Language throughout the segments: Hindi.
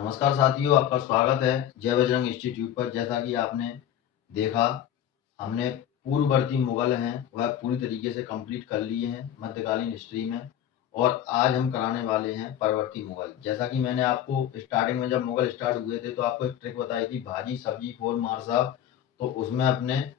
नमस्कार साथियों, आपका स्वागत है जय बजरंग इंस्टीट्यूट पर। जैसा कि आपने देखा, हमने पूर्ववर्ती मुगल हैं वह पूरी तरीके से कंप्लीट कर लिए हैं मध्यकालीन हिस्ट्री में, और आज हम कराने वाले हैं परवर्ती मुगल। जैसा कि मैंने आपको स्टार्टिंग में जब मुगल स्टार्ट हुए थे तो आपको एक ट्रिक बताई थी, भाजी सब्जी फोर मार साहब। तो उसमें अपने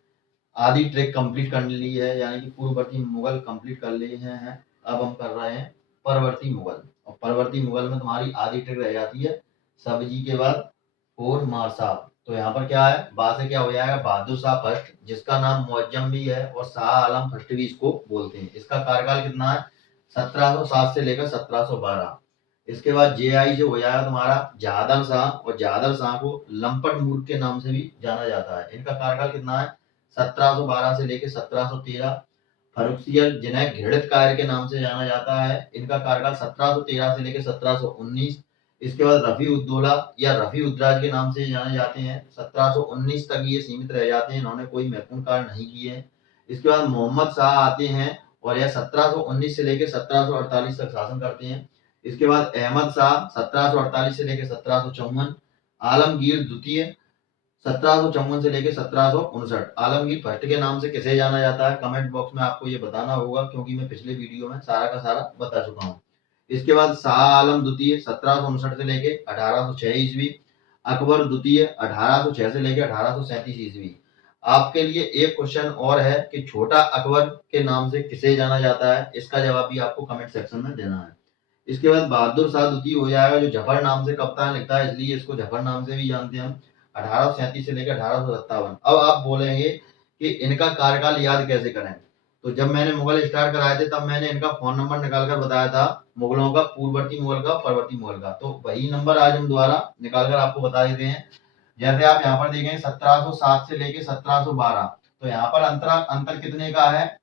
आधी ट्रिक कंप्लीट कर ली है, यानी कि पूर्ववर्ती मुगल कंप्लीट कर लिए हैं। अब हम कर रहे हैं परवर्ती मुगल, और परवर्ती मुगल में तुम्हारी आधी ट्रिक रह जाती है सब्जी के बाद और मार साहब। तो यहाँ पर क्या है, बा से क्या हो जाएगा, बहादुर शाह फर्स्ट, जिसका नाम मुअज्जम भी है और शाह आलम फर्स्ट भी इसको बोलते हैं। इसका कार्यकाल कितना है, 1707 से लेकर 1712। इसके बाद जे आई से हो जाएगा तुम्हारा जहादर शाह, और जहादर शाह को लंपट मूर्ख के नाम से भी जाना जाता है। इनका कार्यकाल कितना है, 1712 से लेकर 1713। फर्रुखसियर, जिन्हें घृणित कार्य के नाम से जाना जाता है, इनका कार्यकाल 1713 से लेकर 1719। इसके बाद रफी उद्दौला या रफी उद्राज के नाम से जाने जाते हैं, 1719 तक ये सीमित रह जाते हैं, इन्होंने कोई महत्वपूर्ण कार्य नहीं किए हैं। इसके बाद मोहम्मद शाह आते हैं और यह 1719 से लेकर 1748 तक शासन करते हैं। इसके बाद अहमद शाह 1748 से लेकर 1754। आलमगीर द्वितीय 1754 से लेकर 1759। आलमगीर फर्स्ट के नाम से किसे जाना जाता है, कमेंट बॉक्स में आपको ये बताना होगा, क्योंकि मैं पिछले वीडियो में सारा का सारा बता चुका हूँ। इसके बाद शाह आलम द्वितीय 1759 से लेके 1806 ईस्वी। अकबर द्वितीय 1806 से लेके 1837 ईस्वी। आपके लिए एक क्वेश्चन और है कि छोटा अकबर के नाम से किसे जाना जाता है, इसका जवाब भी आपको कमेंट सेक्शन में देना है। इसके बाद बहादुर शाह द्वितीय हो जाएगा, जो जफर नाम से कप्तान लिखता है, इसलिए इसको जफर नाम से भी जानते हैं हम, 1837 से लेकर 1857। अब आप बोलेंगे कि इनका कार्यकाल याद कैसे करें, तो जब मैंने मुगल स्टार्ट कराए थे तब मैंने इनका फोन नंबर निकाल कर बताया था, मुगलों का, पूर्ववर्ती मुगल का, परवर्ती मुगल का। तो वही नंबर आज हम दोबारा निकाल कर आपको बता देते हैं। जैसे आप यहाँ पर देखें 1707 से लेके 1712, तो यहाँ पर अंतर कितने का है,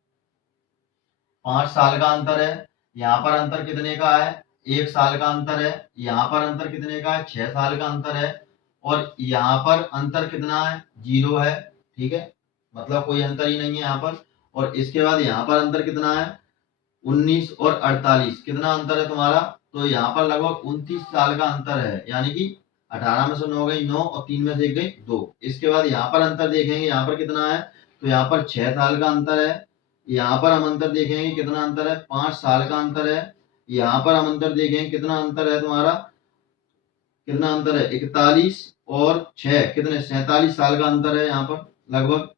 5 साल का अंतर है। यहाँ पर अंतर कितने का है, 1 साल का अंतर है। यहाँ पर अंतर कितने का है, 6 साल का अंतर है। और यहाँ पर अंतर कितना है, 0 है। ठीक है, मतलब कोई अंतर ही नहीं है यहाँ पर। और इसके बाद यहाँ पर अंतर कितना है, 19 और 48, कितना अंतर है तुम्हारा, तो यहाँ पर लगभग 29 साल का अंतर है, यानी कि 18 में से 9 गई 9 और 3 में से 1 गई 2। इसके बाद यहाँ पर अंतर देखेंगे, यहाँ पर कितना है, तो यहाँ पर 6 साल का अंतर है। यहाँ पर हम अंतर देखेंगे कितना अंतर है, 5 साल का अंतर है। यहाँ पर हम अंतर देखेंगे कितना अंतर है तुम्हारा, कितना अंतर है, 41 और 6 कितने, 47 साल का अंतर है यहाँ पर लगभग,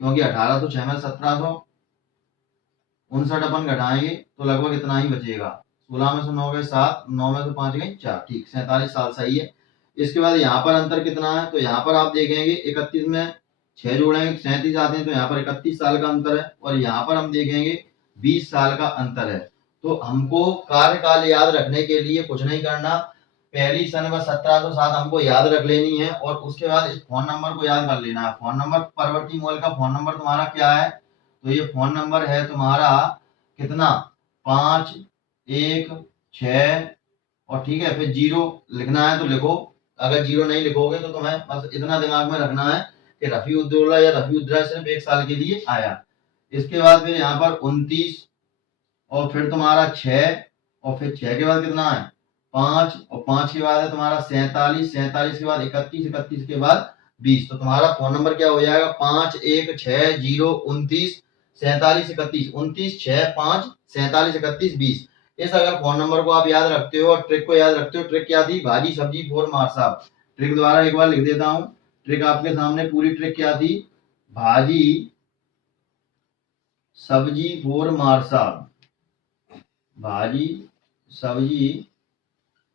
क्योंकि 1806 में 1759 अपन घटाएंगे तो लगभग इतना ही बचेगा। 16 में से 9 गए 7, 9 में से 5 गए 4, ठीक, 47 साल सही है। इसके बाद यहाँ पर अंतर कितना है, तो यहाँ पर आप देखेंगे 31 में 6 जोड़ेंगे 37 आते हैं, तो यहाँ पर 31 साल का अंतर है। और यहाँ पर हम देखेंगे 20 साल का अंतर है। तो हमको कार्यकाल याद रखने के लिए कुछ नहीं करना, पहली सन व 1707 हमको याद रख लेनी है, और उसके बाद इस फोन नंबर को याद कर लेना है। फोन नंबर, परवर्ती मुगल का फोन नंबर तुम्हारा क्या है, तो ये फोन नंबर है तुम्हारा कितना, 516, और ठीक है, फिर 0 लिखना है तो लिखो, अगर 0 नहीं लिखोगे तो तुम्हें बस इतना दिमाग में रखना है कि रफी उद्दौला या रफी उद्दौला सिर्फ 1 साल के लिए आया। इसके बाद फिर यहाँ पर 29, और फिर तुम्हारा 6, और फिर 6 के बाद कितना है 5, और 5 के बाद है तुम्हारा 47, 47 के बाद 31, 31 के बाद 20। तो तुम्हारा फोन नंबर क्या हो जाएगा, 516029 47 31, 29 6 5 47 31 20। इस अगर फोन नंबर को आप याद रखते हो और ट्रिक को याद रखते हो, ट्रिक क्या थी, भाजी सब्जी फोर मार साहब। ट्रिक दोबारा एक बार लिख देता हूं, ट्रिक आपके सामने, पूरी ट्रिक क्या थी, भाजी सब्जी फोर मार साहब, भाजी सब्जी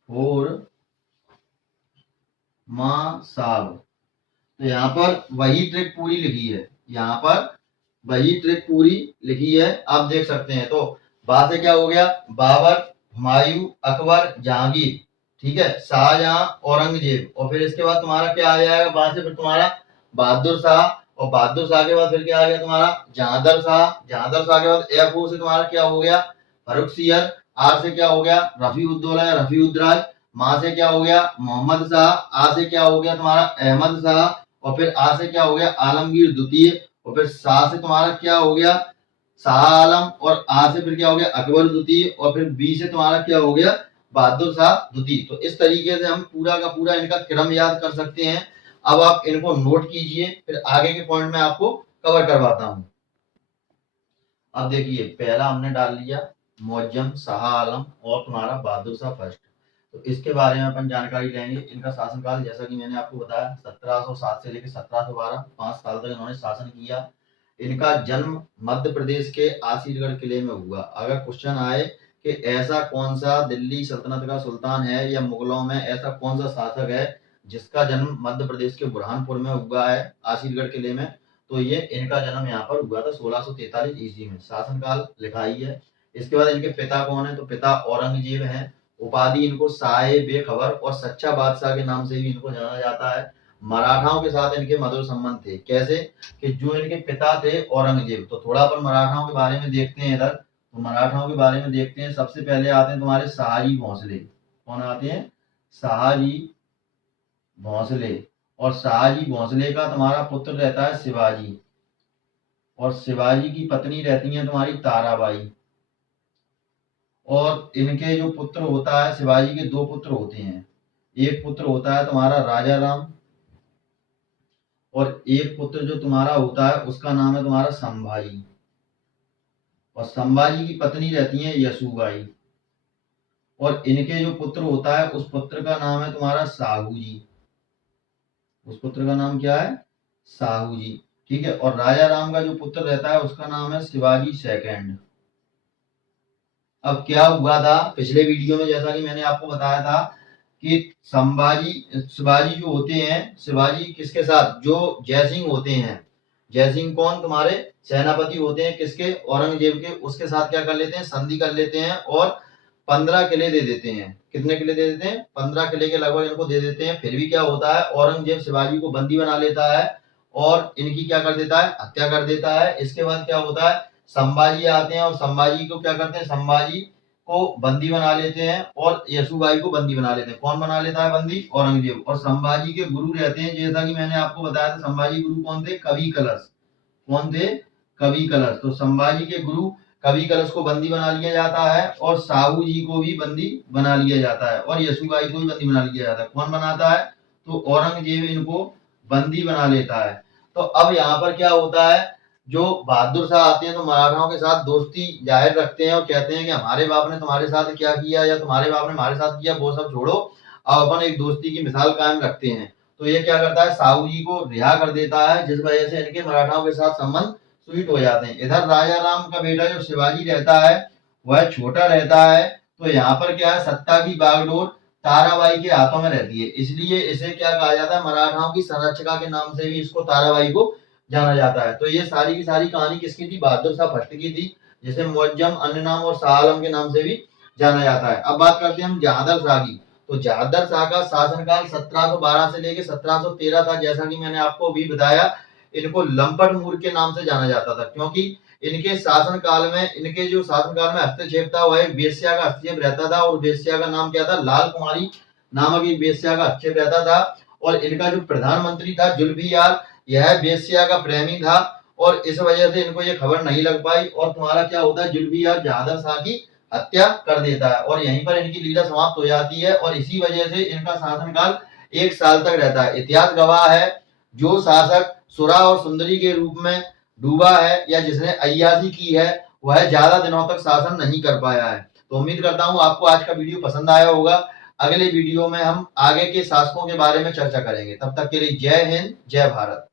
फोर मां साहब। तो यहाँ पर वही ट्रिक पूरी लिखी है, यहाँ पर वही ट्रिक पूरी लिखी है, आप देख सकते हैं। तो बा से क्या हो गया, बाबर, हुमायूं, अकबर, जहांगीर, ठीक है, शाहजहां, औरंगजेब। और फिर इसके बाद तुम्हारा क्या आ जाएगा, बा से फिर तुम्हारा बहादुर शाह, और बहादुर शाह के बाद फिर क्या आ गया तुम्हारा जहादर शाह, जहादर शाह के बाद एफ ओ से तुम्हारा क्या हो गया, फर्रुखसियर। आर से क्या हो गया, रफी उद्दौला या रफी उद्दराज। मां से क्या हो गया, मोहम्मद शाह। आ से क्या हो गया तुम्हारा अहमद शाह, और फिर आ से क्या हो गया, आलमगीर द्वितीय। और फिर शाह से तुम्हारा क्या हो गया, शाह आलम। और आ से फिर क्या हो गया, अकबर द्वितीय। और फिर बी से तुम्हारा क्या हो गया, बहादुर शाह द्वितीय। तो इस तरीके से हम पूरा का पूरा इनका क्रम याद कर सकते हैं। अब आप इनको नोट कीजिए, फिर आगे के पॉइंट में आपको कवर करवाता हूं। अब देखिए, पहला हमने डाल लिया मुअज्जम, शाह आलम और तुम्हारा बहादुर शाह फर्स्ट। तो इसके बारे में अपन जानकारी लेंगे। इनका शासनकाल जैसा कि मैंने आपको बताया 1707 से लेकर 1712, 5 साल तक इन्होंने शासन किया। इनका जन्म मध्य प्रदेश के आसिरगढ़ किले में हुआ। अगर क्वेश्चन आए कि ऐसा कौन सा दिल्ली सल्तनत का सुल्तान है या मुगलों में ऐसा कौन सा शासक है जिसका जन्म मध्य प्रदेश के बुरहानपुर में हुआ है, आसिरगढ़ किले में, तो ये इनका जन्म यहाँ पर हुआ था 1643 ईस्वी में। शासनकाल लिखा ही है। इसके बाद इनके पिता कौन है, तो पिता औरंगजेब हैं। उपाधि इनको साए बेखबर और सच्चा बादशाह के नाम से भी इनको जाना जाता है। मराठाओं के साथ इनके मधुर संबंध थे। कैसे कि जो इनके पिता थे औरंगजेब, तो थोड़ा अपन मराठाओं के बारे में देखते हैं इधर। तो मराठाओं के बारे में देखते हैं। सबसे पहले आते हैं तुम्हारे शाहजी भोंसले। कौन आते हैं? शाहजी भोंसले। और शाहजी भोंसले का तुम्हारा पुत्र रहता है शिवाजी, और शिवाजी की पत्नी रहती है तुम्हारी ताराबाई। और इनके जो पुत्र होता है, शिवाजी के 2 पुत्र होते हैं। एक पुत्र होता है तुम्हारा राजा राम, और एक पुत्र जो तुम्हारा होता है उसका नाम है तुम्हारा संभाजी। और संभाजी की पत्नी रहती है यशुबाई। और इनके जो पुत्र होता है उस पुत्र का नाम है तुम्हारा साहू जी। उस पुत्र का नाम क्या है? साहू जी। ठीक है। और राजा राम का जो पुत्र रहता है उसका नाम है शिवाजी सेकंड। अब क्या हुआ था पिछले वीडियो में, जैसा कि मैंने आपको बताया था कि शिवाजी जो होते हैं, शिवाजी किसके साथ, जो जयसिंह होते हैं, जयसिंह कौन, तुम्हारे सेनापति होते हैं किसके, औरंगजेब के, उसके साथ क्या कर लेते हैं, संधि कर लेते हैं और 15 किले दे देते हैं। कितने किले दे देते हैं? 15 किले के लगभग इनको दे देते हैं। फिर भी क्या होता है, औरंगजेब शिवाजी को बंदी बना लेता है और इनकी क्या कर देता है, हत्या कर देता है। इसके बाद क्या होता है, संभाजी आते हैं और संभाजी को क्या करते हैं, संभाजी को बंदी बना लेते हैं और यशुबाई को बंदी बना लेते हैं। कौन बना लेता है बंदी? औरंगजेब। और संभाजी के गुरु रहते हैं, जैसा कि मैंने आपको बताया था, संभाजी गुरु कौन थे? कवि कलश। कौन थे? कवि कलश। तो संभाजी के गुरु कवि कलश को बंदी बना लिया जाता है और साहू जी को भी बंदी बना लिया जाता है और यशुबाई को भी बंदी बना लिया जाता है। कौन बनाता है? तो औरंगजेब इनको बंदी बना लेता है। तो अब यहाँ पर क्या होता है, जो बहादुर शाह आते हैं तो मराठाओं के साथ दोस्ती जाहिर रखते हैं और कहते हैं कि हमारे बाप ने तुम्हारे साथ क्या किया या तुम्हारे बाप ने हमारे साथ किया, वो सब छोड़ो, अब अपन एक दोस्ती की मिसाल कायम रखते हैं। तो ये क्या करता है, साहू जी को रिहा कर देता है, जिस वजह से इनके मराठाओं के साथ संबंध स्वीट हो जाते हैं। इधर राजा राम का बेटा जो शिवाजी रहता है वह छोटा रहता है। तो यहाँ पर क्या है, सत्ता की बागडोर ताराबाई के हाथों में रहती है, इसलिए इसे क्या कहा जाता है, मराठाओं की संरक्षिका के नाम से भी इसको ताराबाई को जाना जाता है। तो ये सारी की सारी कहानी किसकी थी? बहादुर शाह फर्स्ट की थी, जिसे मुअज्जम, अन्य नाम और शाह आलम के नाम से भी जाना जाता है। अब बात करते हैं हम जहादर शाह की। तो जहादर शाह का शासनकाल 1712 से लेकर 1713 था। जैसा कि मैंने आपको अभी बताया, इनको लंपट मूर्ख के नाम से जाना जाता था, क्योंकि इनके शासनकाल में, इनके जो शासनकाल में हस्तक्षेप था वह वेश्या का हस्तक्षेप रहता था। और वेश्या का नाम क्या था? लाल कुमारी नामक एक वेश्या का हस्तक्षेप रहता था। और इनका जो प्रधानमंत्री था जुल्फिकार, यह वेश्या का प्रेमी था और इस वजह से इनको ये खबर नहीं लग पाई और तुम्हारा क्या होता है, जुल्फिकार जहादर शाह की हत्या कर देता है और यहीं पर इनकी लीला समाप्त हो जाती है। और इसी वजह से इनका शासनकाल 1 साल तक रहता है। इतिहास गवाह है, जो शासक सुरा और सुंदरी के रूप में डूबा है या जिसने अय्याशी की है, वह ज्यादा दिनों तक शासन नहीं कर पाया है। तो उम्मीद करता हूं आपको आज का वीडियो पसंद आया होगा। अगले वीडियो में हम आगे के शासकों के बारे में चर्चा करेंगे। तब तक के लिए जय हिंद, जय भारत।